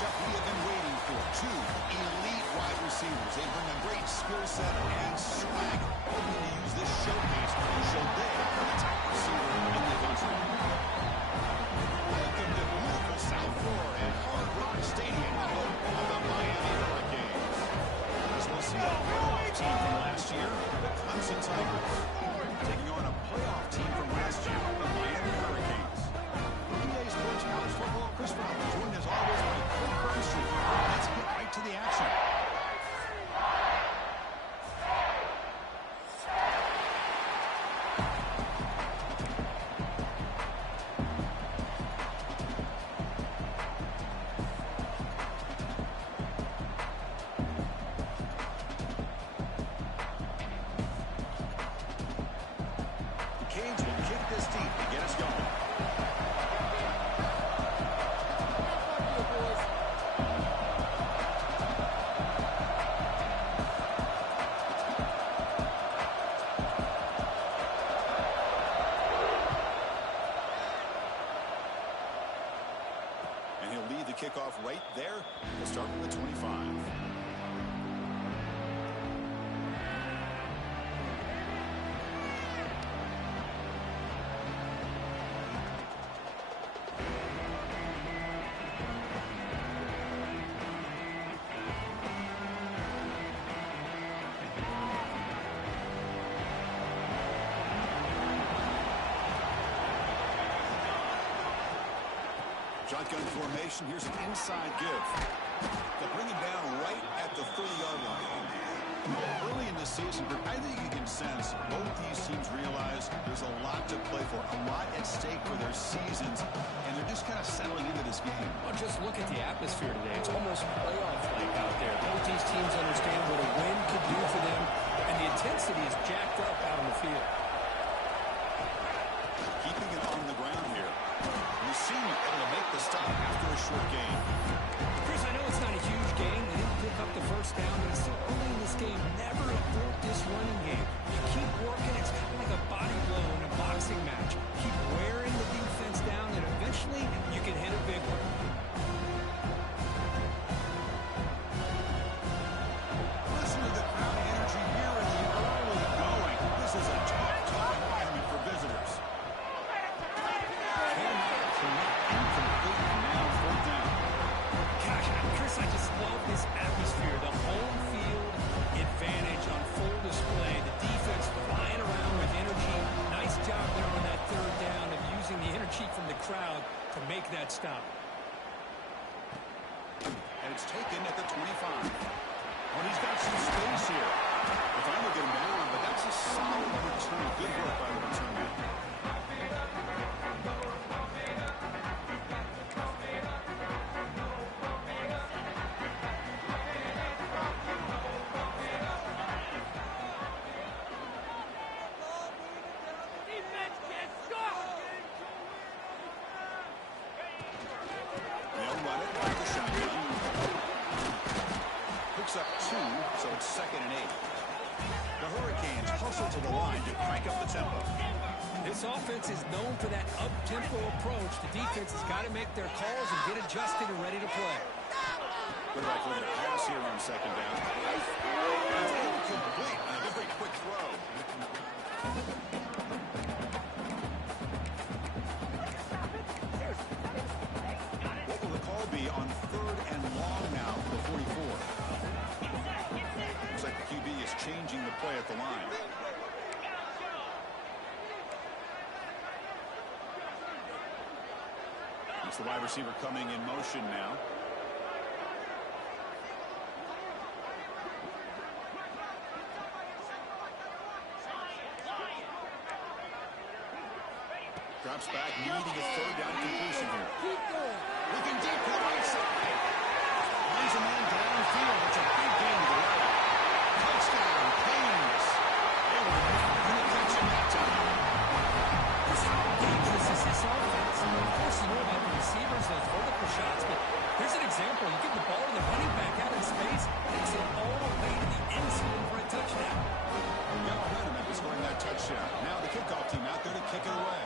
matchup we have been waiting for. Two elite wide receivers. They bring a great skill set and swagger, hoping to use this showcase to show they are the top receiver in the country. Welcome to beautiful South Florida and Hard Rock Stadium, home of the Miami Hurricanes. As we'll see a playoff team from last year, the Clemson Tigers, taking on a playoff team from last year, the Miami Hurricanes. EA Sports College Football, Chris Brown, joined as always by Clint Burnstreet. Let's get right to the action. Canes will kick this deep to get us going. And he'll lead the kickoff right there. We'll start with the 25. Shotgun formation. Here's an inside give. They'll bring him down right at the 30-yard line. Early in the season, I think you can sense both these teams realize there's a lot to play for, a lot at stake for their seasons, and they're just kind of settling into this game. Well, just look at the atmosphere today. It's almost playoff-like out there. Both these teams understand what a win could do for them, and the intensity is jacked up out on the field. Keeping it on the ground here. Mussini able to make the stop after a short gain. Chris, I know it's not a huge game. They didn't pick up the first down, but it's still early in this game. Never abort this running game. You keep working. It's kind of like a body blow in a boxing match. Keep wearing the defense down, and eventually you can hit a big one. Listen to the crowd energy here in the early going. This is a tough environment for visitors. Chris, I just love this atmosphere. The home field advantage on full display. The defense flying around with energy. Nice job there on that third down of using the energy from the crowd to make that stop. And it's taken at the 25. Well, he's got some space here. If I look at him down, but that's a solid return. Good work by the return man. Up 2, so it's 2nd and 8. The Hurricanes hustle to the line to crank up the tempo. This offense is known for that up-tempo approach. The defense has got to make their calls and get adjusted and ready to play. Quarterback looking to pass here on 2nd down. That's incomplete. A very quick throw. What will the call be on 3rd and long now for the 44? Looks like the QB is changing the play at the line. It's the wide receiver coming in motion now. Drops back, needing a 3rd down completion here. Looking deep to the right side. Runs a man downfield. It's a big gain to the right. Touchdown, Canes. They were not going to catch him that time. How dangerous is this offense? Of course, you know about the receivers, those vertical shots, but here's an example. You give the ball to the running back out in space, takes it all the way to the end zone for a touchdown. Yeah, momentum after scoring that touchdown. Now the kickoff team out there to kick it away.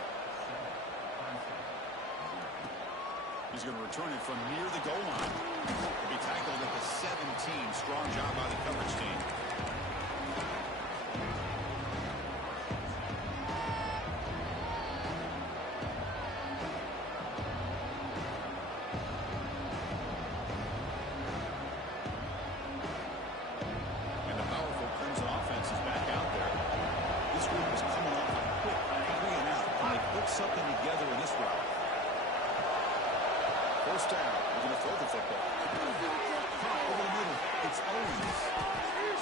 He's going to return it from near the goal line. strong job by the coverage team. And the powerful Crimson offense is back out there. This group is coming off a quick 3-and-out, and they put something together in this route. First down, we're going to throw the football. Over the middle, it's Owens.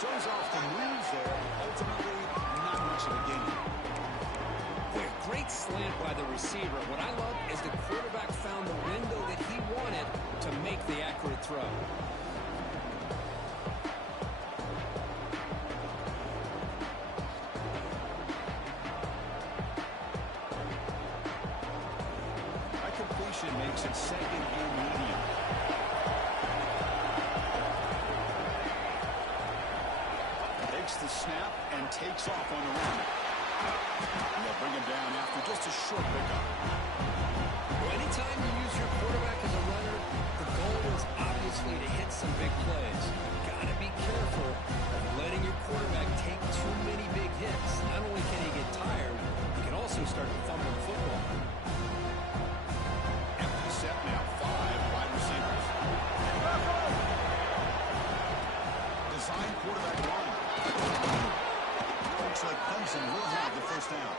Shows off the moves there. Ultimately, not much of a gain. Boy, a great slant by the receiver. What I love is the quarterback found the window that he wanted to make the accurate throw. That completion makes it second and medium. Takes the snap and takes off on the run. And they'll bring him down after just a short pickup. Well, anytime you use your quarterback as a runner, the goal is obviously to hit some big plays. You've got to be careful of letting your quarterback take too many big hits. Not only can he get tired, he can also start to fumble the football. Empty set now, 5 wide receivers. Design quarterback run. Looks like Clemson will have the first down.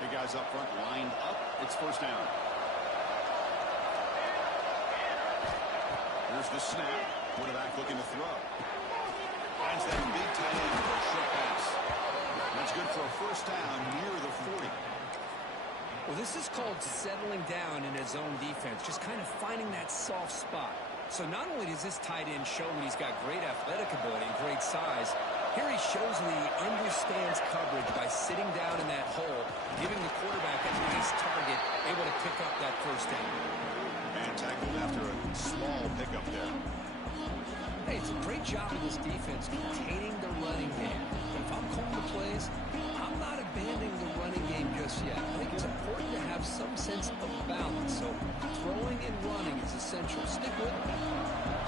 Big guys up front lined up. It's first down. Here's the snap. Quarterback looking to throw. Finds that big tight end for a short pass. That's good for a first down near the 40. Well, this is called settling down in his own defense, just kind of finding that soft spot. So not only does this tight end show that he's got great athletic ability and great size, here he shows that he understands coverage by sitting down in that hole, giving the quarterback a nice target, able to pick up that first down. And tackled after a small pickup there. Hey, it's a great job of this defense containing the running game. But if I'm calling the plays, I'm not abandoning the running game just yet. I think it's important to have some sense of balance. So throwing and running is essential. Stick with it.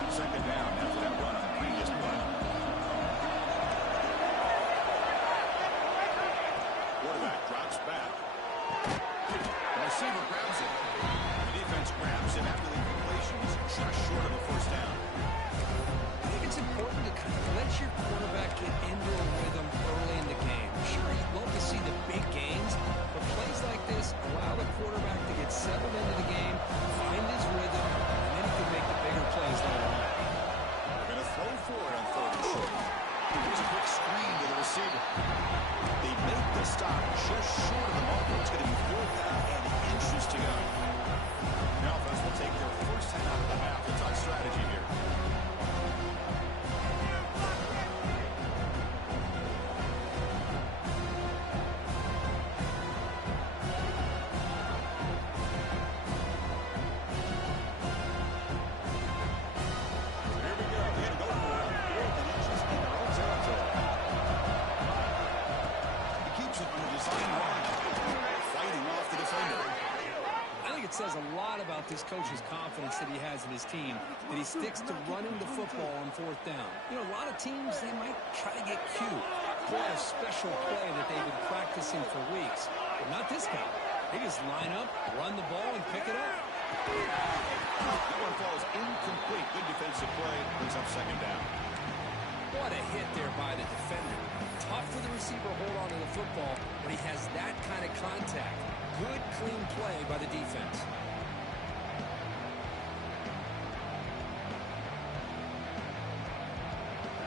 Second down after that run on the previous play. Quarterback drops back. The receiver grabs it. The defense grabs it after the completion. He's just short of a first down. I think it's important to kind of let your quarterback get into a rhythm early in the game. Sure, you'd love to see the big gains, but plays like this allow the quarterback to get settled into the game, find his rhythm, and then he can make the bigger plays later on. They're going to throw for it on third and short. Here's a quick screen to the receiver. They make the stop just short of the marker. It's going to be 4th down and inches to go. The offense will take their first 10 out of the half. It's on strategy here. Says a lot about this coach's confidence that he has in his team, that he sticks to running the football on 4th down. You know, a lot of teams, they might try to get cute, pull a special play that they've been practicing for weeks, but not this guy. They just line up, run the ball, and pick it up. That one falls incomplete. Good defensive play, brings up second down. What a hit there by the defender. Tough for the receiver to hold on to the football when he has that kind of contact. Good, clean play by the defense.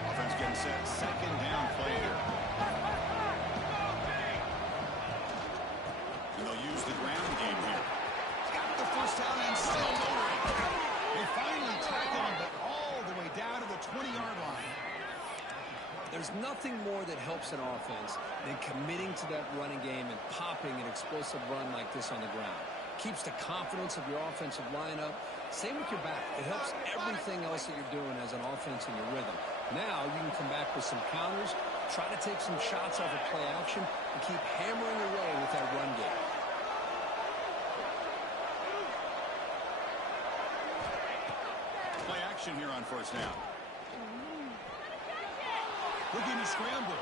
Offense getting set. Second down play here. And they'll use the ground game here. Got the first down and still motoring. They finally tackle him, but all the way down to the 20-yard line. There's nothing more that helps an offense than committing to that running game and popping an explosive run like this on the ground. Keeps the confidence of your offensive lineup. Same with your back. It helps everything else that you're doing as an offense in your rhythm. Now you can come back with some counters, Try to take some shots off of play action and keep hammering away with that run game. Play action here on first down. Looking to scramble.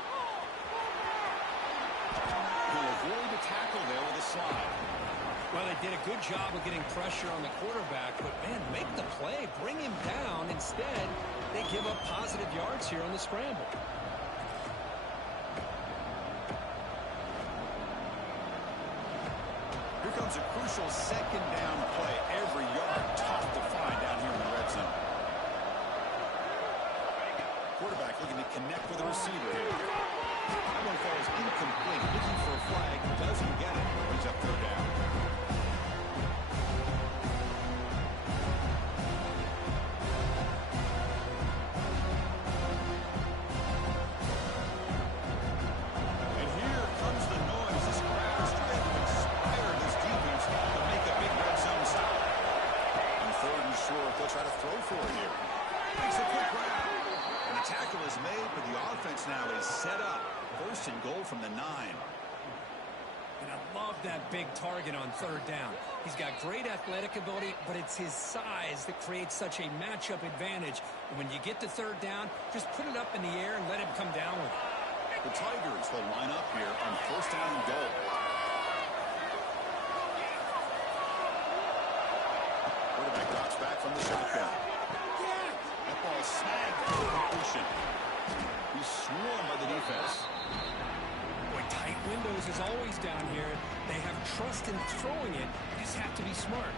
He'll avoid the tackle there with a slide. Well, they did a good job of getting pressure on the quarterback, but, man, make the play. Bring him down. Instead, they give up positive yards here on the scramble. Here comes a crucial second down play. Every yard tough to find down here in the red zone. Quarterback looking to connect with the receiver here. That one falls incomplete. Looking for a flag. Doesn't get it. Brings up third down. And here comes the noise. This crowd is trying to inspire this defense to make a big red zone stop. On third and short, they'll try to throw for it here. Makes a quick grab. And the tackle is made, but the offense now is set up. First and goal from the 9. And I love that big target on third down. He's got great athletic ability, but it's his size that creates such a matchup advantage. And when you get to third down, just put it up in the air and let him come down with it. The Tigers will line up here on first down and goal. Quarterback drops back from the shotgun. That ball snagged for completion. He's swarmed by the defense. Boy, tight windows as always down here. They have trust in throwing it. You just have to be smart.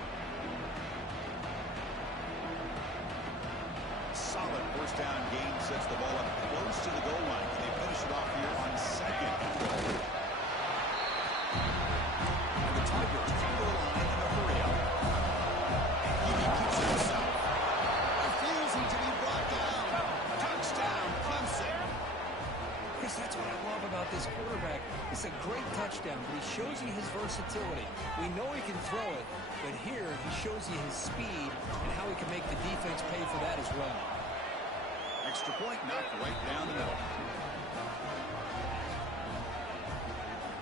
Solid first down gain sets the ball up close to the goal line. They finish it off here on second and goal. And the Tigers come to the line in a hurry up. He keeps it himself. Refusing to be brought down. Touchdown, Clemson. Chris, that's what I love about this quarterback. It's a great touchdown, but he shows you his versatility. We know he can throw it, but here he shows you his speed and how he can make the defense pay for that as well. Extra point knocked right down the middle.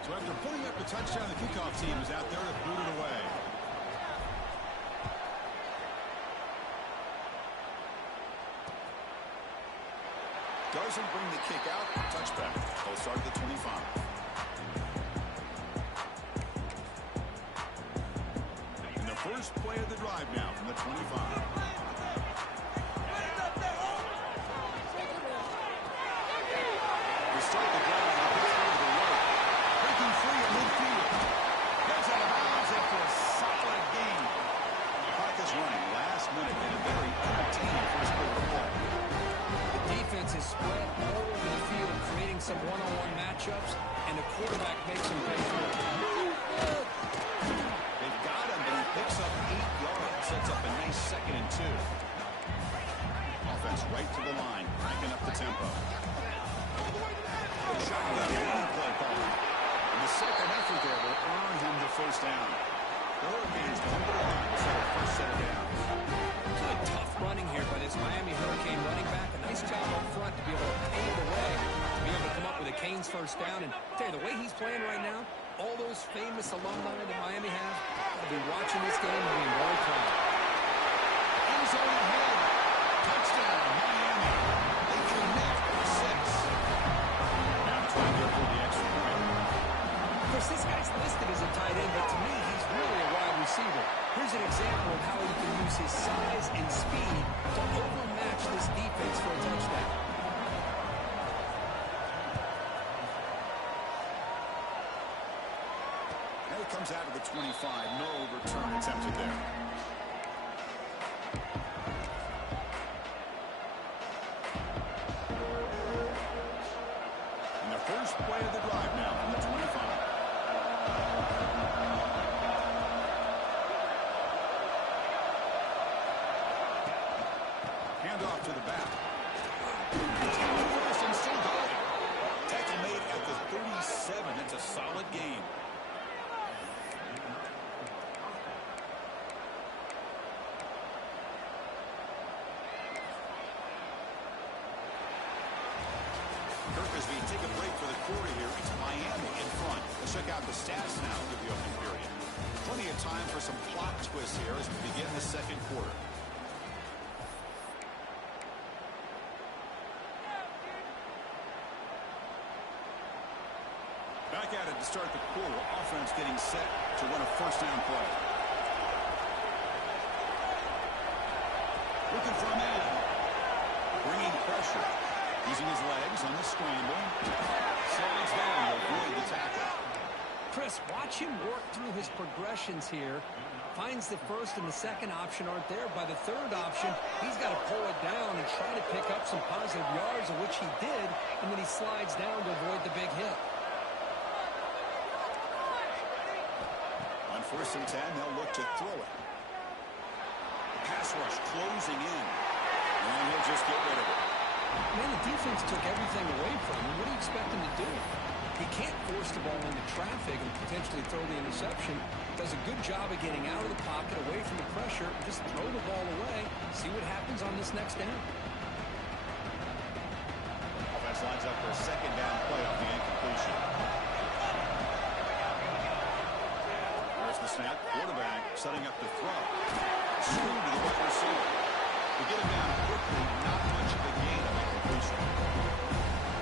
So after putting up the touchdown, the kickoff team is out there to boot it away. Doesn't bring the kick out. Touchback. They'll start at the 25. And the first play of the drive now from the 25. Start the drive and puts through the work. Breaking free at midfield. Goes out of bounds after a solid gain. The clock is running. Last minute in a very entertaining first quarter play. The defense is spread all over the field, creating some one-on-one matchups, and the quarterback makes them pay for it. They've got him, but he picks up 8 yards. Sets up a nice 2nd and 2. Offense right to the line, cranking up the tempo. Shotgun running play call. And the second effort there will earn him the first down. The Hurricanes come to the line to set a first set of downs. Good tough running here by this Miami Hurricane running back. A nice job up front to be able to pave the way, to be able to come up with a Canes first down. And tell you, the way he's playing right now, all those famous alumni that Miami has will be watching this game and being very proud. End zone ahead. Touchdown, Miami. They connect for 6. Now trying to go for the extra point. Of course, this guy's listed as a tight end, but to me, he's really a wide receiver. Here's an example of how he can use his size and speed to overmatch this defense for a touchdown. Now he comes out of the 25. No return attempted there. And the first play of the drive now from the 25. Handoff to the back. First and still going. Tackle made at the 37. It's a solid gain. Kirk as we take a the break for the quarter here. It's Miami in front. Let's check out the stats now for the opening period. Plenty of time for some plot twists here as we begin the second quarter. Back at it to start the quarter. Offense getting set to run a first down play. Looking for a man. Bringing pressure. Using his legs on the scramble. Slides down to avoid the tackle. Chris, watch him work through his progressions here. Finds the first and the second option aren't there. By the third option, he's got to pull it down and try to pick up some positive yards, of which he did, and then he slides down to avoid the big hit. On 1st and 10, they'll look to throw it. The pass rush closing in. And he'll just get rid of it. Man, the defense took everything away from him. What do you expect him to do? He can't force the ball into traffic and potentially throw the interception. Does a good job of getting out of the pocket, away from the pressure, and just throw the ball away. See what happens on this next down. Offense lines up for a second down play off the incompletion. There's the snap. Quarterback setting up the throw. Screwed to the wide receiver. To get him down quickly, not much of a gain on the completion.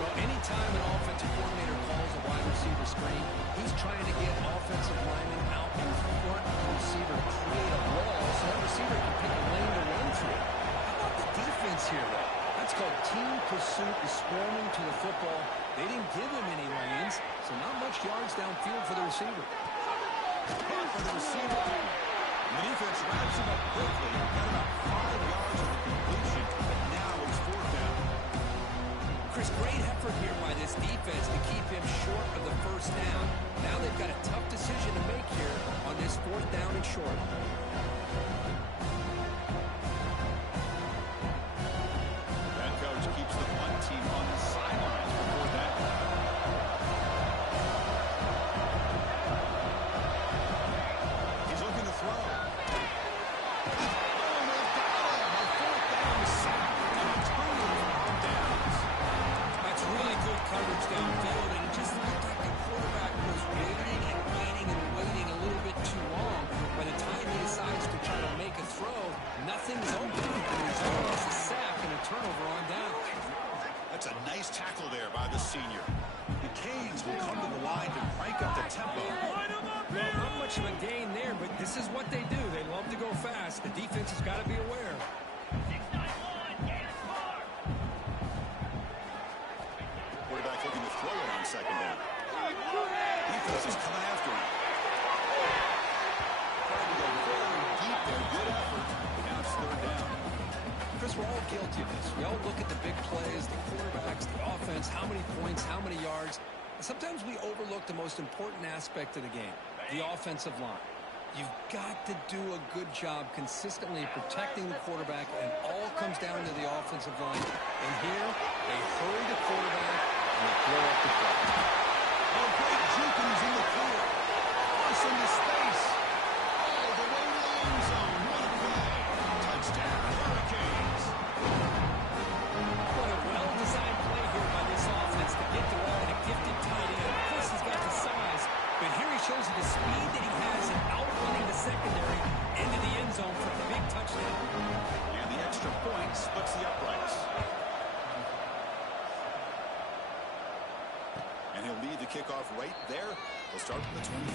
Well, anytime an offensive coordinator calls a wide receiver screen, he's trying to get offensive linemen out in front of the receiver to create a wall so that receiver can pick a lane to run through. How about the defense here, though? That's called team pursuit and swarming to the football. They didn't give him any lanes, so not much yards downfield for the receiver. For the receiver. The defense wraps him up quickly. Got about 5 yards of the completion, but now it's 4th down. Chris, great effort here by this defense to keep him short of the first down. Now they've got a tough decision to make here on this 4th down and short. That coach keeps the punt team on the sidelines before that. He's looking to throw. Coverage downfield, and it just looked like the quarterback was waiting and waiting and waiting a little bit too long. By the time he decides to try to make a throw, nothing's open. The result is a sack and a turnover on down. That's a nice tackle there by the senior. The Canes will come to the line to crank up the tempo. Well, not much of a gain there, but this is what they do. They love to go fast. The defense has got to be aware. Quarterback looking to throw it on second down. Defense is coming after him. Trying to go very deep there. Good effort. Now it's 3rd down. Chris, we're all guilty of this. We all look at the big plays, the quarterbacks, the offense, how many points, how many yards. And sometimes we overlook the most important aspect of the game, the offensive line. You've got to do a good job consistently protecting the quarterback, and all comes down to the offensive line. And here, they hurry the quarterback, and they blow up the play. Oh, great juke, and he's in the clear. Force into space. Oh, the way to the end zone. What a play. Touchdown, Hurricanes. What a well-designed play here by this offense to get the ball in a gifted tight end. Of course, he's got the size, but here he shows you the speed that he has in outrunning the secondary into the end zone for a big touchdown. And the extra point splits the uprights. And he'll lead the kickoff right there. He'll start from the 25.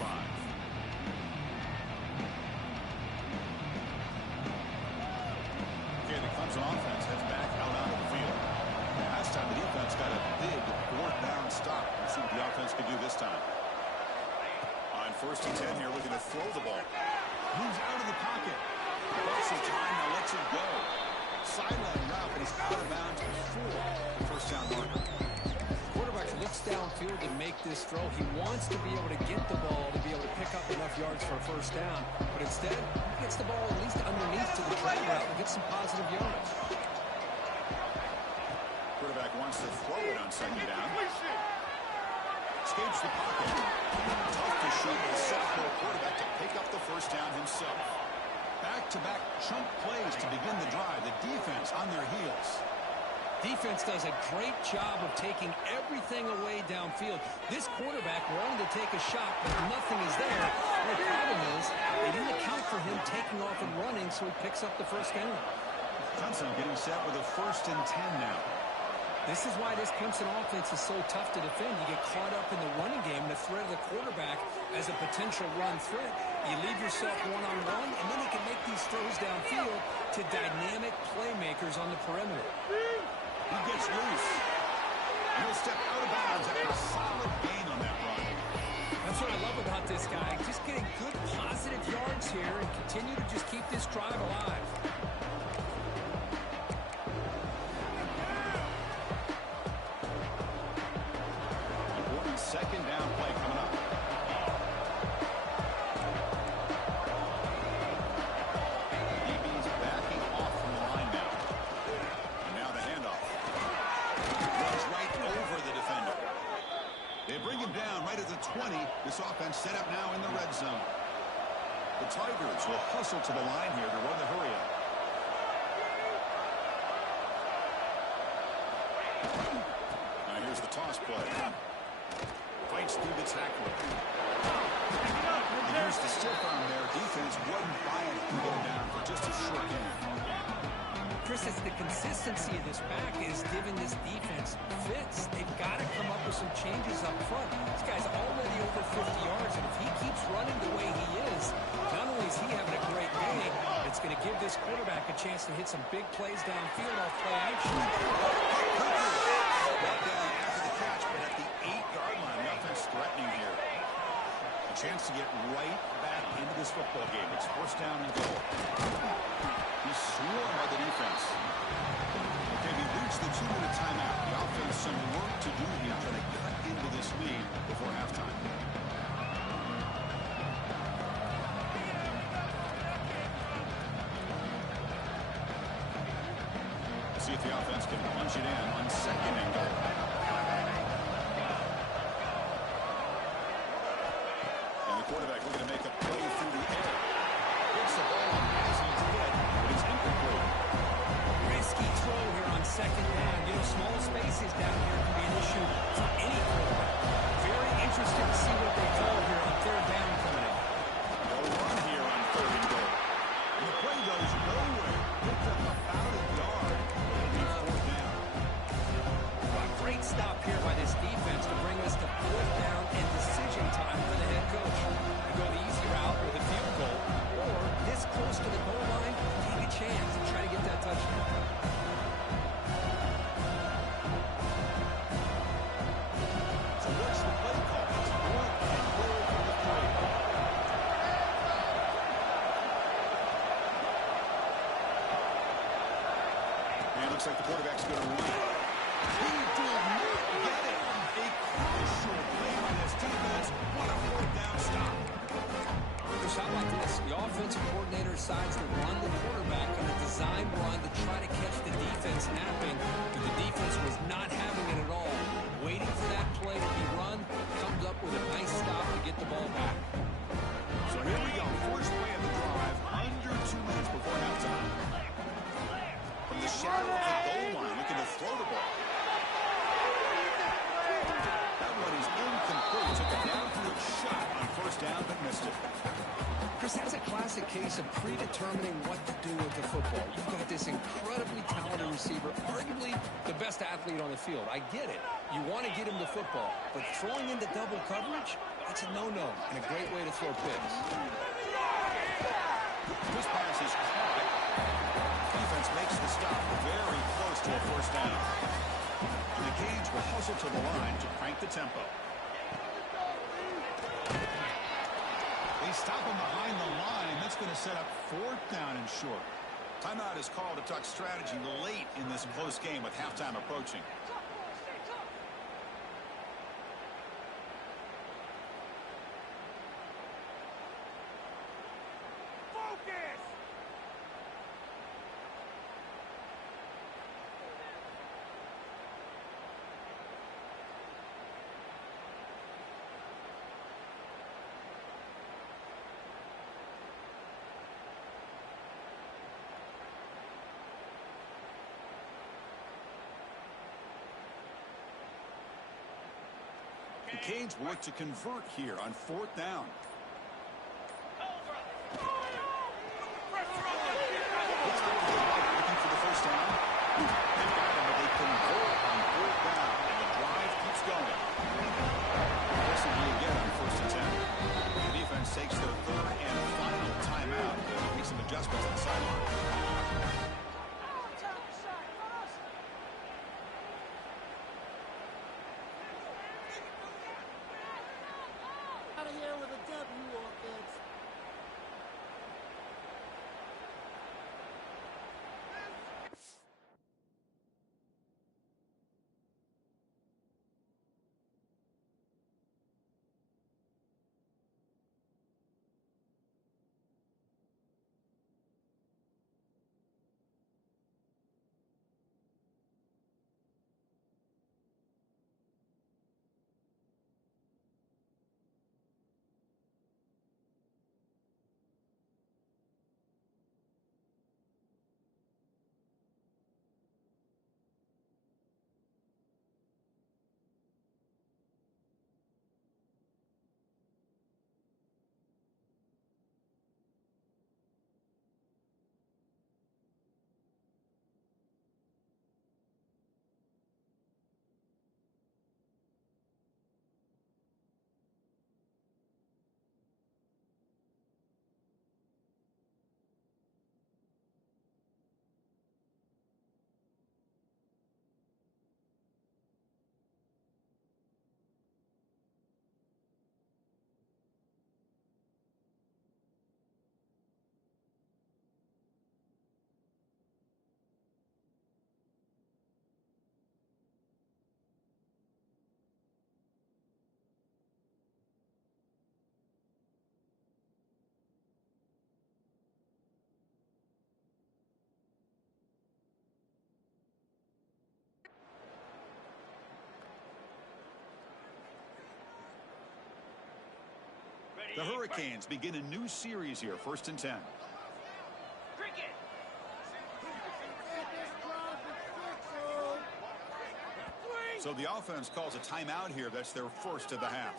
Okay, the Clemson offense heads back out onto the field. Last time the defense got a big 4th down stop. Let's see what the offense can do this time. On 1st and 10 here, looking to throw the ball. Moves out of the pocket. Passes time, now lets it go. Sideline route, and he's out of bounds before the first down marker. Quarterback looks downfield to make this throw. He wants to be able to get the ball to be able to pick up enough yards for a first down, but instead, he gets the ball at least underneath to the drag route and gets some positive yards. Quarterback wants to throw it on second down. Escapes the pocket. Tough to shoot with sophomore quarterback to pick up the first down himself. Back-to-back chunk plays to begin the drive. The defense on their heels. Defense does a great job of taking everything away downfield. This quarterback wanted to take a shot, but nothing is there. The problem is they didn't account for him taking off and running, so he picks up the first down. Clemson getting set with a 1st and 10 now. This is why this Clemson offense is so tough to defend. You get caught up in the running game, the threat of the quarterback as a potential run threat. You leave yourself one-on-one, and then you can make these throws downfield to dynamic playmakers on the perimeter. He gets loose. He'll step out of bounds after a solid gain on that run. That's what I love about this guy. Just getting good positive yards here and continue to just keep this drive alive. Important 2nd down play coming up. DB's backing off from the line now. And now the handoff. Runs right over the defender. They bring him down right at the 20. This offense set up now in the red zone. The Tigers will hustle to the line here to run the hurry up. Now here's the toss play. Fights through the tackle. They used the stiff arm there. Defense wasn't buying it to go down for just a short game. Chris, it's the consistency of this back is giving this defense fits. They've got to come up with some changes up front. This guy's already over 50 yards, and if he keeps running the way he is, not only is he having a great day, it's going to give this quarterback a chance to hit some big plays downfield off play action. Brought down after the catch, but at the 8-yard line, the offense threatening here. A chance to get right back into this football game. It's 1st down and goal. He's swarmed by the defense. Okay, we reached the 2-minute timeout. The offense some work to do here trying to cut into this lead before halftime. See if the offense can punch it in on 2nd and goal. And the quarterback looking to make a play through the air. Gets the ball on as he did, but it's incomplete. Risky throw here on 2nd down. You know, small spaces down here can be an issue for any quarterback. Very interested to see what they call here on 3rd down coming in. No run here on 3rd and goal. And the play goes nowhere. Picked up about a yard. It'll be 4th down. A great stop here by this defense to bring us to 4th down and decision time for the head coach. You go the easy route with a field goal, or this close to the goal line, take a chance and try to get that touchdown. So what's the play call? It's 4th and goal for the 3. And it looks like the quarterback's going to run it. He did not get it. A crucial play by this defense. What a 4th down stop. Chris, how about this? The offensive coordinator decides to run the quarterback on a design run to try to catch the defense napping, but the defense was not having it at all. Waiting for that play to be run, comes up with a nice stop to get the ball back. So here we go. First play of the drive. Under 2 minutes before halftime. From the shadow of the goal line, looking to throw the ball. That one is incomplete. Took a downfield shot on 1st down, but missed it. Chris, that's a classic case of predetermining what to do with the football. You've got this incredibly talented receiver, arguably the best athlete on the field. I get it. You want to get him the football, but throwing into double coverage, that's a no-no and a great way to throw picks. This pass is caught. Defense makes the stop very close to a 1st down. And the Canes will hustle to the line to crank the tempo. They stop him behind the line. That's going to set up 4th down and short. Timeout is called to talk strategy late in this close game with halftime approaching. The Canes will look to convert here on 4th down. Looking for the first down. They've got him, but they convert on 4th down, and the drive keeps going. This will be again on 1st and 10. The defense takes their 3rd and final timeout. Make some adjustments on the sideline. Out of here with a W, offense. The Hurricanes begin a new series here, 1st and 10. So the offense calls a timeout here. That's their 1st of the half.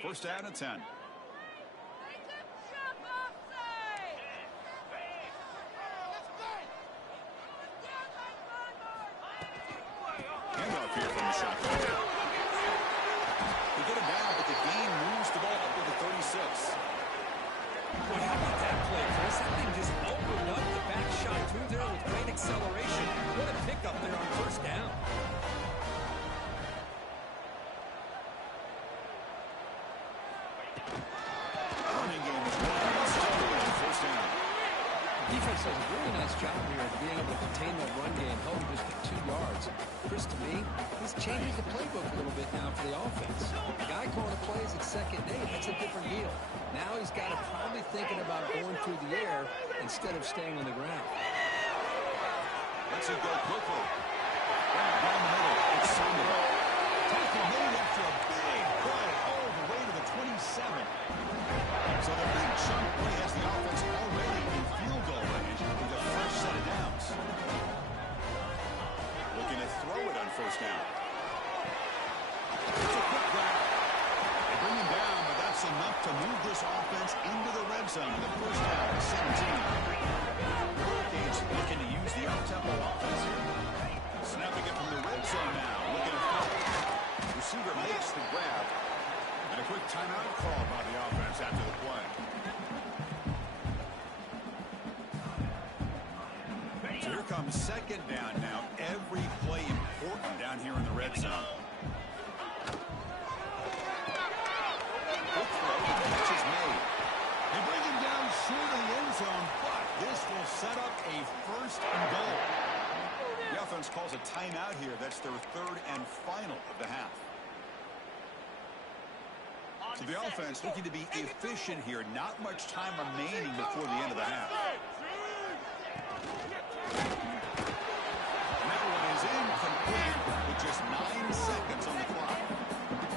First down and 10. Handoff here from the shotgun. They get him down, but the gain moves the ball up to the 36. Boy, how about that play, Chris? That thing just opened up the back shot through there with great acceleration. What a pickup there on 1st down. Defense does a really nice job here of being able to contain that run game, held just to 2 yards. Chris, to me, this changes the playbook a little bit now for the offense. The guy calling the plays at 2nd and 8, that's a different deal. Now he's got to probably thinking about going through the air instead of staying on the ground. Let's it go quickly. Down the middle. looking to throw it on first down. It's a quick grab. They bring him down, but that's enough to move this offense into the red zone with a first down at 17. Hurricanes looking to use the up-tempo offense here. Snapping it from the red zone now. Looking to throw. Receiver makes the grab. And a quick timeout call by the offense after the play. So here comes second down now. Every play important down here in the red zone. Quick throw. The catch is made. They bring him down short of the end zone, but this will set up a first and goal. The offense calls a timeout here. That's their third and final of the half. So the offense looking to be efficient here. Not much time remaining before the end of the half. And that one is incomplete with just 9 seconds on the clock.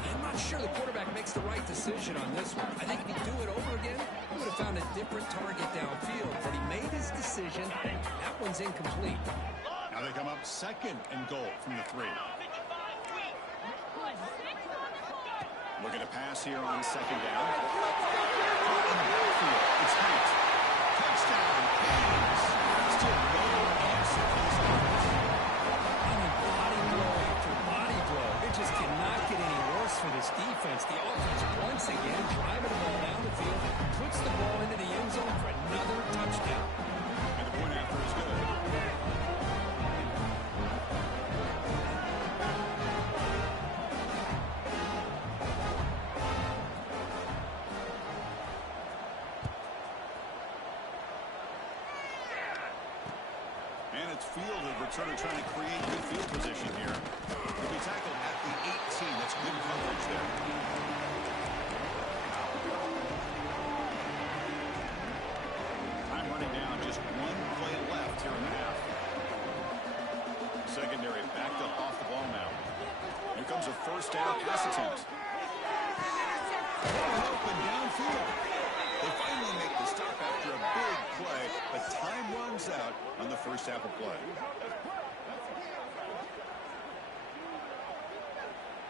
I'm not sure the quarterback makes the right decision on this one. I think if he'd do it over again, he would have found a different target downfield. But he made his decision. That one's incomplete. Now they come up second and goal from the 3. Looking to pass here on second down. It's Hunt. Touchdown. Still no answer for this offense. Body blow after body blow. It just cannot get any worse for this defense. The offense once again driving the ball down the field, puts the ball into the end zone for another touchdown. And the point after is good. And it's fielded. Returner trying to create good field position here. He'll be tackled at the 18. That's good coverage there. Time running down. Just one play left here in the half. Secondary backed up off the ball now. Here comes a first down pass attempt. Open downfield. They finally make the stop after a big play, but time runs out on the first half of play.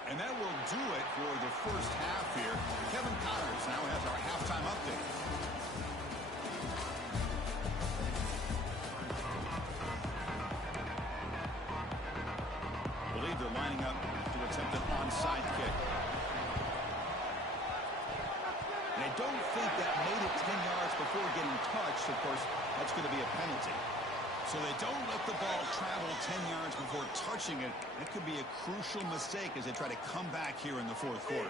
And that will do it for the first half here. Kevin Connors now has our halftime update. I believe they're lining up to attempt an onside kick. And I don't think that made it 10 yards before getting touched. Of course, that's going to be a penalty. So they don't let the ball travel 10 yards before touching it. That could be a crucial mistake as they try to come back here in the fourth quarter.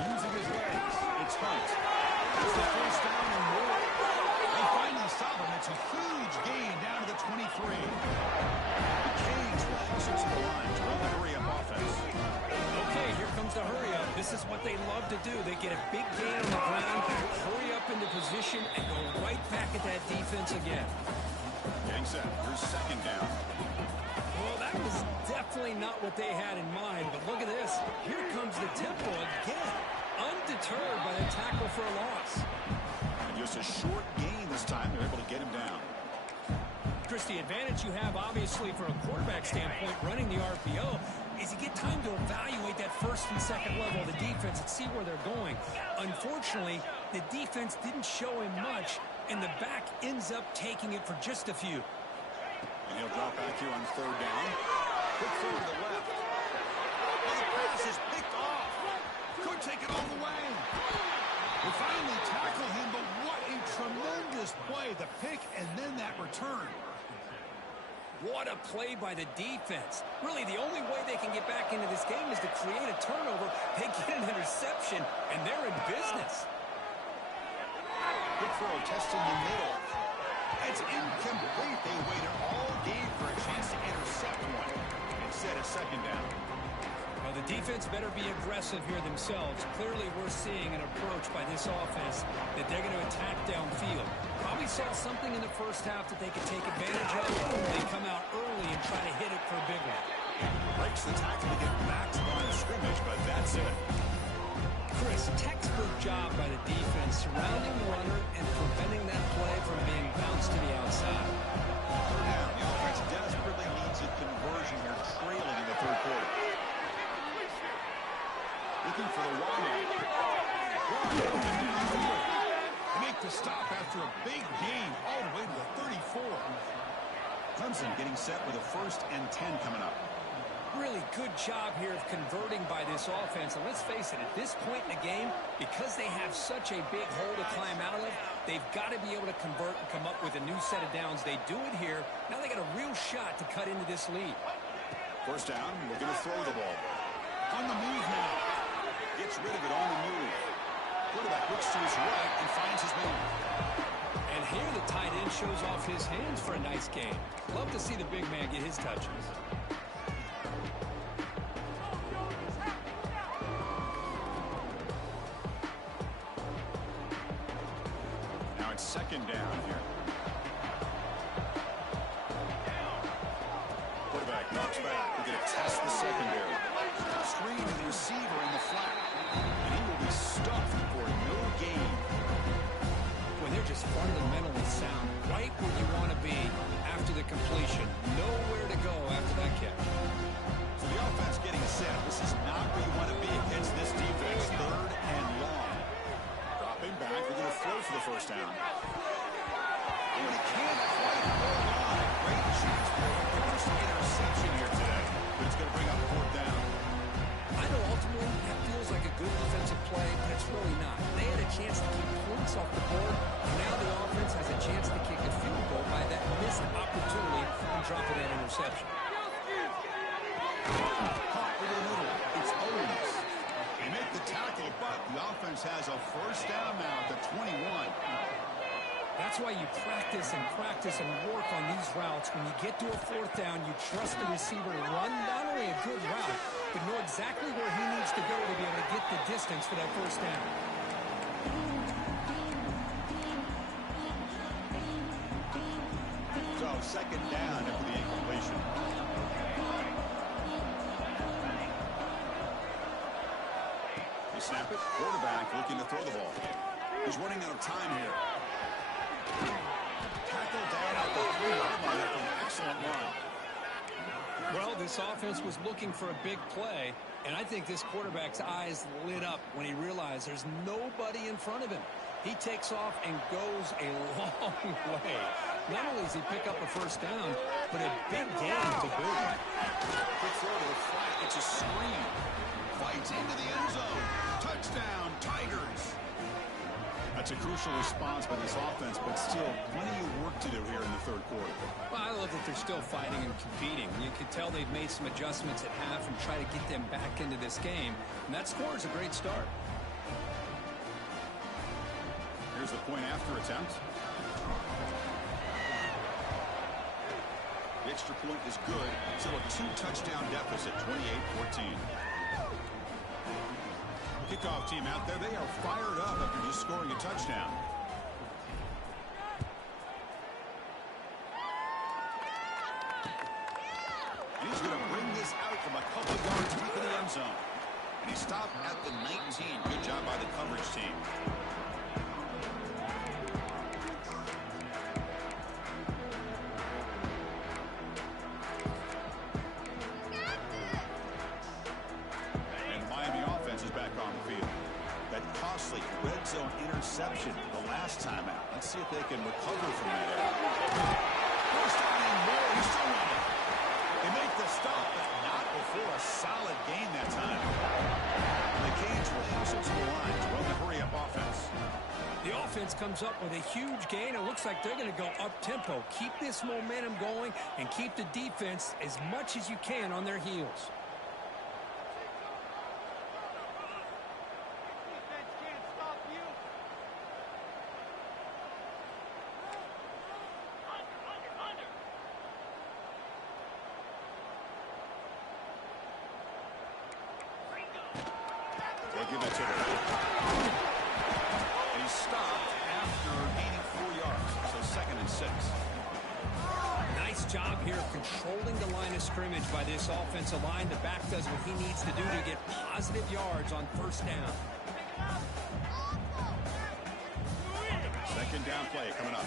Using his legs, it's Hunt. That's the first down and more. They finally stop him. It's a huge gain down to the 23. The Canes will exit to the line to run the hurry-up offense. Okay, here comes the hurry-up. This is what they love to do. They get a big gain on the ground, hurry up into position, and go right back at that defense again. Getting set. Here's second down. Well, that was definitely not what they had in mind, but look at this. Here comes the tempo again, undeterred by the tackle for a loss. And just a short gain this time. They're able to get him down. Chris, the advantage you have, obviously, from a quarterback standpoint, running the RPO, is you get time to evaluate that first and second level of the defense and see where they're going. Unfortunately, the defense didn't show him much, and the back ends up taking it for just a few. And he'll drop back here on third down. Quick throw to the left. And the pass is picked off. Could take it all the way. They finally tackle him, but what a tremendous play. The pick and then that return. What a play by the defense. Really, the only way they can get back into this game is to create a turnover. They get an interception, and they're in business. Good throw, testing the middle. It's incomplete. They waited all game for a chance to intercept one. Instead, a second down. Well, the defense better be aggressive here themselves. Clearly, we're seeing an approach by this offense that they're going to attack downfield. Probably saw something in the first half that they could take advantage of. They come out early and try to hit it for a big one. Breaks the tackle to get back to the line of scrimmage, but that's it. Chris, textbook job by the defense surrounding the runner and preventing that play from being bounced to the outside. Third down. The offense desperately needs a conversion here, trailing in the third quarter. Looking for the wide. They make the stop after a big gain all the way to the 34. Clemson getting set with a 1st and 10 coming up. Really good job here of converting by this offense. And let's face it, at this point in the game, because they have such a big hole to climb out of, they've got to be able to convert and come up with a new set of downs. They do it here. Now they got a real shot to cut into this lead. First down, we're going to throw the ball. On the move now. Gets rid of it on the move. Quarterback looks to his right and finds his man. And here the tight end shows off his hands for a nice game. Love to see the big man get his touches. Now it's 2nd down here. Quarterback knocks back. We're going to test the secondary. Screen to the receiver in the flat. And he will be stuffed for no gain. Well, they're just fundamentally sound. Right where you want to be after the completion. Nowhere to go after that catch. So the offense getting set. This is not where you want to be against this defense. 3rd and long. Dropping back. We're going to throw for the 1st down. Oh, and he can't quite hold on. Great chance for a 1st interception here today. But it's going to bring up 4th down. I know ultimately that feels like a good defensive play, but it's really not. They had a chance to keep points off the board, and now the offense has a chance to kick a field goal by that missed opportunity and dropping that interception. Caught over the middle. It's Owens. They make the tackle, but the offense has a 1st down now at the 21. That's why you practice and work on these routes. When you get to a 4th down, you trust the receiver to run not only a good route, but know exactly where he needs to go to be able to get the distance for that 1st down. So 2nd down after the incompletion. You snap it. Quarterback looking to throw the ball. He's running out of time here. Tackle down at the 3-yard line after an excellent run. Well, this offense was looking for a big play, and I think this quarterback's eyes lit up when he realized there's nobody in front of him. He takes off and goes a long way. Not only does he pick up a 1st down, but a big gain to boot. Quick throw to the flat. It's a screen. Fights into the end zone. Touchdown, Tigers. That's a crucial response by this offense, but still plenty of work to do here in the 3rd quarter. Well, I love that they're still fighting and competing. You can tell they've made some adjustments at half and try to get them back into this game. And that score is a great start. Here's the point after attempt. The extra point is good. Still a 2-touchdown deficit, 28-14. Kickoff team out there, they are fired up after just scoring a touchdown. And he's going to bring this out from a couple of yards deep in the end zone. And he stopped at the 19. Good job by the coverage team. Red zone interception the last time out. Let's see if they can recover from that error. First down and more. He's still running. They make the stop, but not before a solid gain that time. The Canes will hustle to the line to run the hurry-up offense. The offense comes up with a huge gain. It looks like they're going to go up-tempo. Keep this momentum going and keep the defense as much as you can on their heels. They'll give it to him. He's stopped after gaining 4 yards, so 2nd and 6. Nice job here of controlling the line of scrimmage by this offensive line. The back does what he needs to do to get positive yards on first down. Second down play coming up.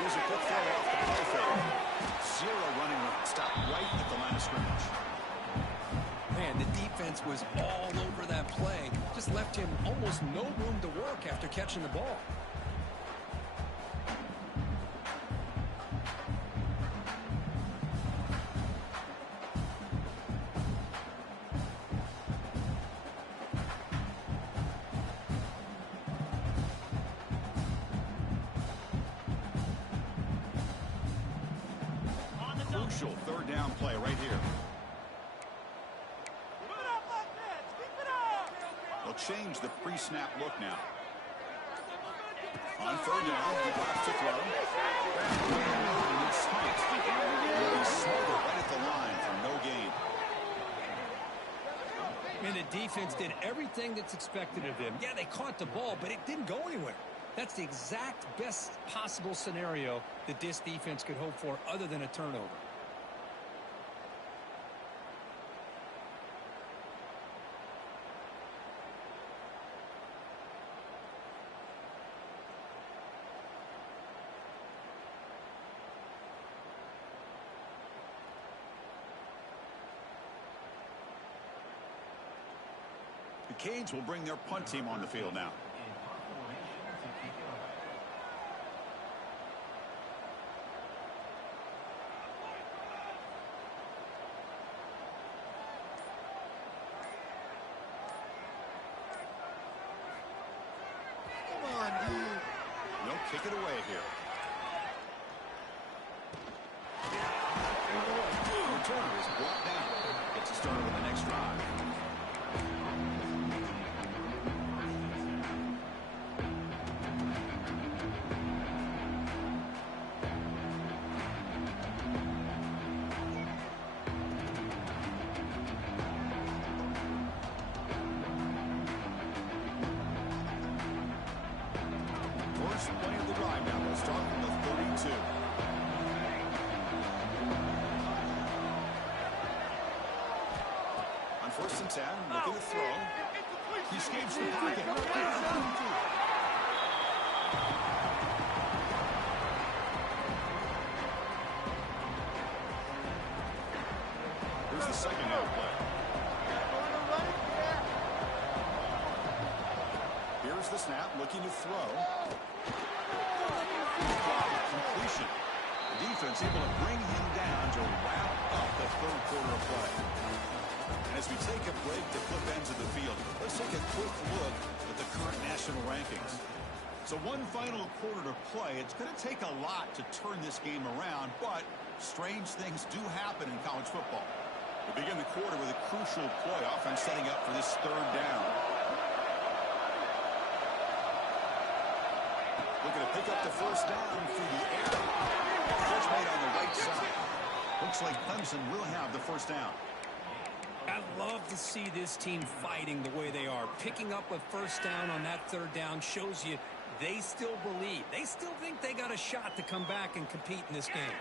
Here's a quick throw off the play fake. Zero running route. Stop right at the line of scrimmage. Man, the defense was all over that play. Just left him almost no room to work after catching the ball. Crucial third down play right here. They'll change the pre-snap look now. On third down, he drops to throw. It's Hunt. He'll be smothered right at the line for no gain. And the defense did everything that's expected of them. Yeah, they caught the ball, but it didn't go anywhere. That's the exact best possible scenario that this defense could hope for other than a turnover. The Canes will bring their punt team on the field now. Come on, dude. They'll kick it away here. The returner is brought down. Gets it started with the next drive. First play of the drive now. We'll start from the 32. On first and 10, looking to throw. He escapes the pocket. Here's the second down play. Here's the snap, looking to throw. Completion. The defense able to bring him down to wrap up the third quarter of play. And as we take a break to flip ends of the field, let's take a quick look at the current national rankings. So one final quarter to play. It's going to take a lot to turn this game around, but strange things do happen in college football. We begin the quarter with a crucial play, offense setting up for this third down. Looking to pick up the first down through the air. Catch made on the right side. Looks like Clemson will have the first down. I love to see this team fighting the way they are. Picking up a first down on that third down shows you they still believe. They still think they got a shot to come back and compete in this game.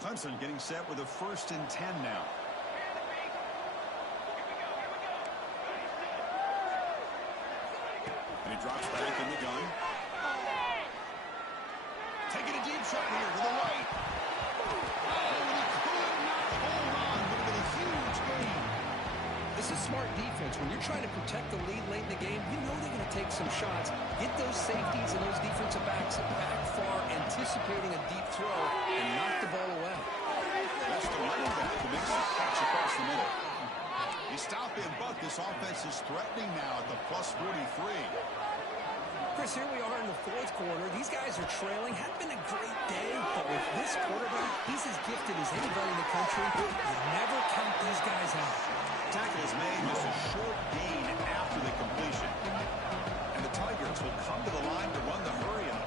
Clemson getting set with a first and 10 now. And he drops back in the gun. Taking a deep shot here to the right. Oh, and he could not hold on. Would have been a huge gain. This is smart defense. When you're trying to protect the lead late in the game, you know they're going to take some shots. Get those safeties and those defensive backs back far, anticipating a deep throw, and knock the ball away. That's the running back who makes the catch across the middle. He stopped him, but this offense is threatening now at the plus 43. Chris, here we are in the fourth quarter. These guys are trailing. Hadn't been a great day, but with this quarterback, he's as gifted as anybody in the country. You never count these guys out. Tackle is made, just a short gain after the completion. And the Tigers will come to the line to run the hurry up.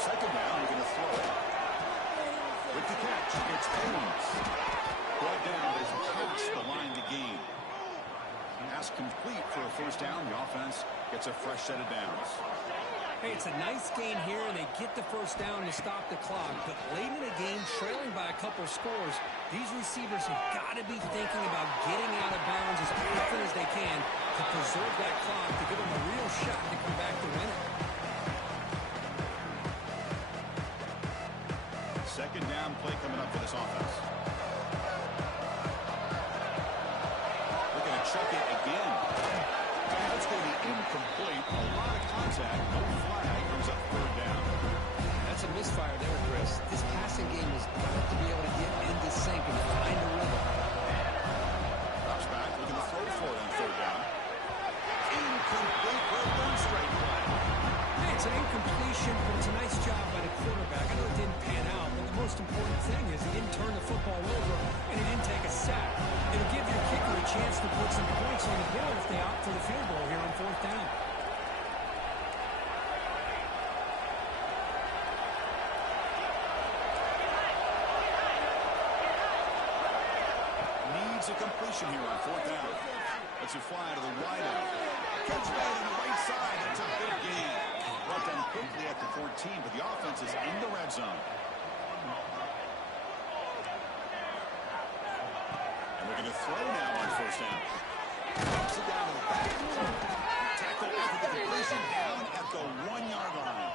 Second down, we're going to throw it. With the catch, it's Haynes. Brought down as past the line to gain. Pass complete for a first down. The offense gets a fresh set of downs. Hey, it's a nice gain here, and they get the first down to stop the clock. But late in the game, trailing by a couple scores, these receivers have got to be thinking about getting out of bounds as often as they can to preserve that clock, to give them a real shot to come back to win it. Second down play coming up for this offense. We're going to check it again. That's going to be incomplete. A lot of contact. No flag. Brings up third down. That's a misfire there, Chris. This passing game has got to be able to get into sync and find a rhythm. Drops back. Looking to throw for it on third down. Incomplete for a third straight play. Hey, it's an incompletion, but it's a nice job by the quarterback. I know it didn't pan out, but the most important thing is he didn't turn the football over and he didn't take a sack. It'll give your kicker a chance to put some points on the board if they opt for the field goal here on fourth down. Needs a completion here on fourth down. Lets it fly to the wide out. Catch made on the right side. That's a big gain. Brought down quickly at the 14, but the offense is in the red zone. And we're going to throw now on first down. Drops it down to the back. Tackle after the completion down at the 1-yard line.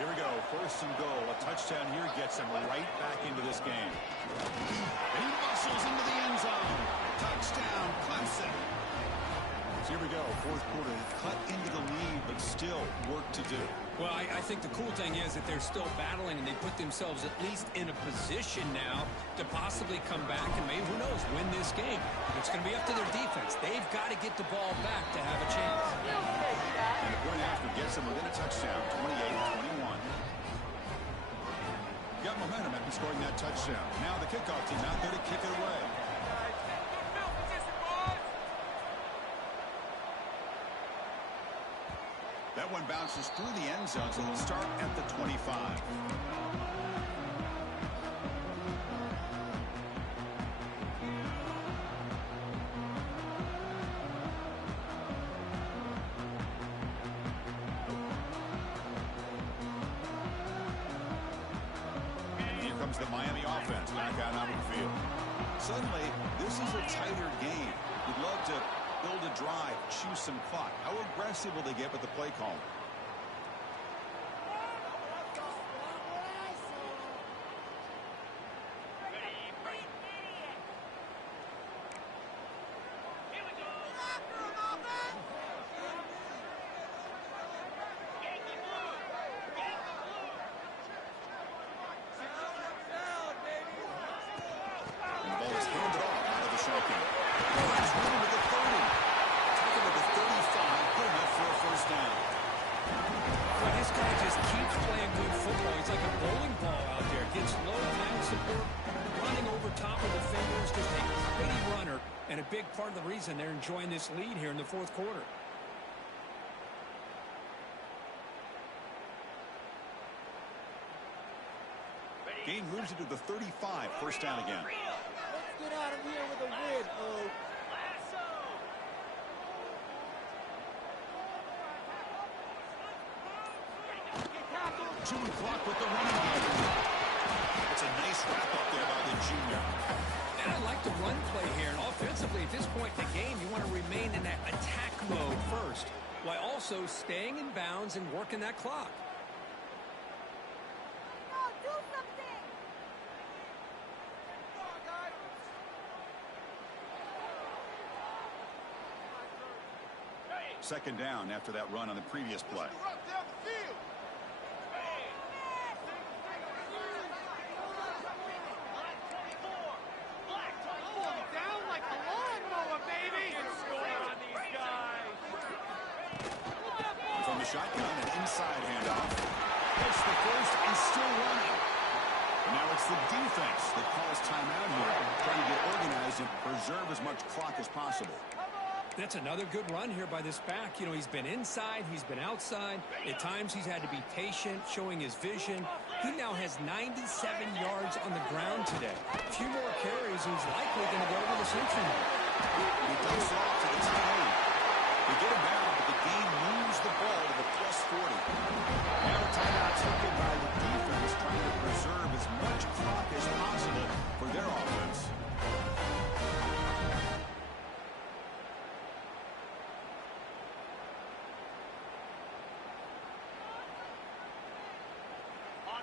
Here we go. First and goal. A touchdown here gets them right back into this game. He muscles into the end zone. Touchdown, Clemson. So here we go. Fourth quarter. Cut into the lead, but still work to do. Well, I think the cool thing is that they're still battling, and they put themselves at least in a position now to possibly come back and maybe, who knows, win this game. It's going to be up to their defense. They've got to get the ball back to have a chance. And the point after gets them within a touchdown, 28-21. Got momentum after scoring that touchdown. Now the kickoff team out there to kick it away. That one bounces through the end zone, so they'll start at the 25. And here comes the Miami offense back out onto the field. Suddenly, this is a tighter game. We'd love to build a drive, choose some clock. How aggressive will they get with the play call? And the ball is handed off out of the shotgun. Oh, he's running to the 30. Taking to the 35, good enough for a first down. Well, this guy just keeps playing good football. He's like a bowling ball out there. Gets low line support, running over top of defenders, just a pretty runner, and a big part of the reason they're enjoying this lead here in the fourth quarter. Gain moves it to the 35, first down again. Let's get out of here with a win, oh. Chewing clock with the running game. It's a nice wrap-up there by the junior. And I like the run play here. And offensively, at this point in the game, you want to remain in that attack mode first, while also staying in bounds and working that clock. Second down after that run on the previous play. shotgun, an inside handoff. Hits the first and still running. And now it's the defense that calls timeout here, trying to get organized and preserve as much clock as possible. That's another good run here by this back. You know, he's been inside, he's been outside. At times he's had to be patient, showing his vision. He now has 97 yards on the ground today. A few more carries, he's likely going to go over the century mark. He dumps it off to the tight end. They get him down, but the game moves the ball to the +40. Now a timeout taken by the defense, trying to preserve as much clock as possible for their offense.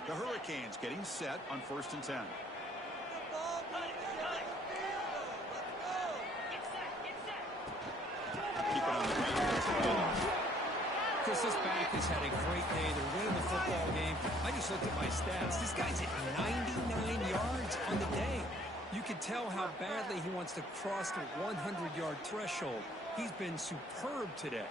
The Hurricanes getting set on 1st and 10. Keep it on the ground. Chris, this back has had a great day. They're winning the football game. I just looked at my stats. This guy's hit 99 yards on the day. You can tell how badly he wants to cross the 100-yard threshold. He's been superb today.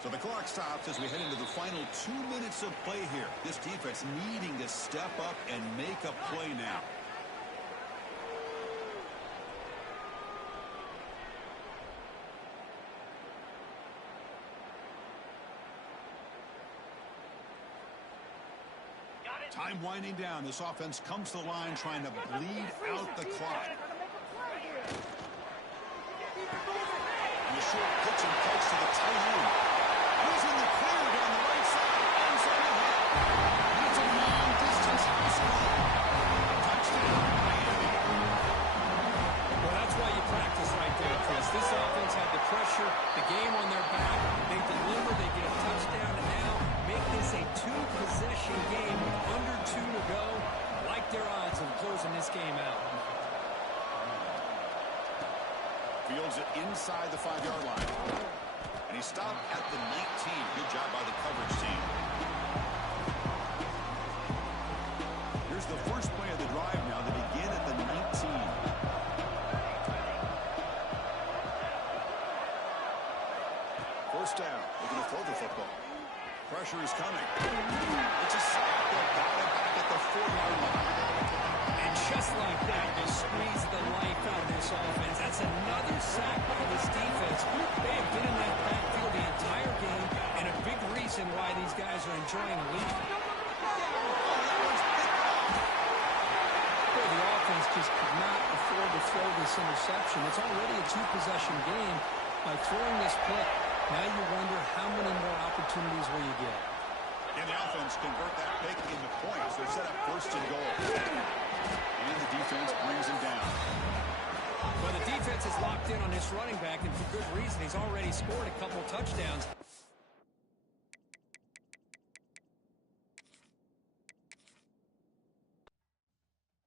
So the clock stops as we head into the final 2 minutes of play here. This defense needing to step up and make a play now. Time winding down. This offense comes to the line trying to bleed out the clock. And the short pitch and catch to the tight end. He's in the clear down the right side. Ends on the hit. That's a long-distance house run. Touchdown, Miami. Well, that's why you practice right there, Chris. This offense had the pressure, the game on their back. They deliver, they get a touchdown, and now make this a two-possession game with under 2 to go. Like their odds of closing this game out. Fields it inside the 5-yard line. And he stopped at the 19. Good job by the coverage team. Here's the first play of the drive now. They begin at the 19. First down. They're going to throw the football. Pressure is coming. It's a sack. They've got it back at the 4-yard line. And just like that, they squeeze the life out of this offense. That's another sack by this defense. They have been in that backfield the entire game, and a big reason why these guys are enjoying the lead. Boy, the offense just could not afford to throw this interception. It's already a two-possession game. By throwing this pick, now you wonder how many more opportunities will you get. And the offense convert that pick into points. They're set up 1st and goal. And the defense brings him down. Well, the defense is locked in on this running back, and for good reason. He's already scored a couple touchdowns.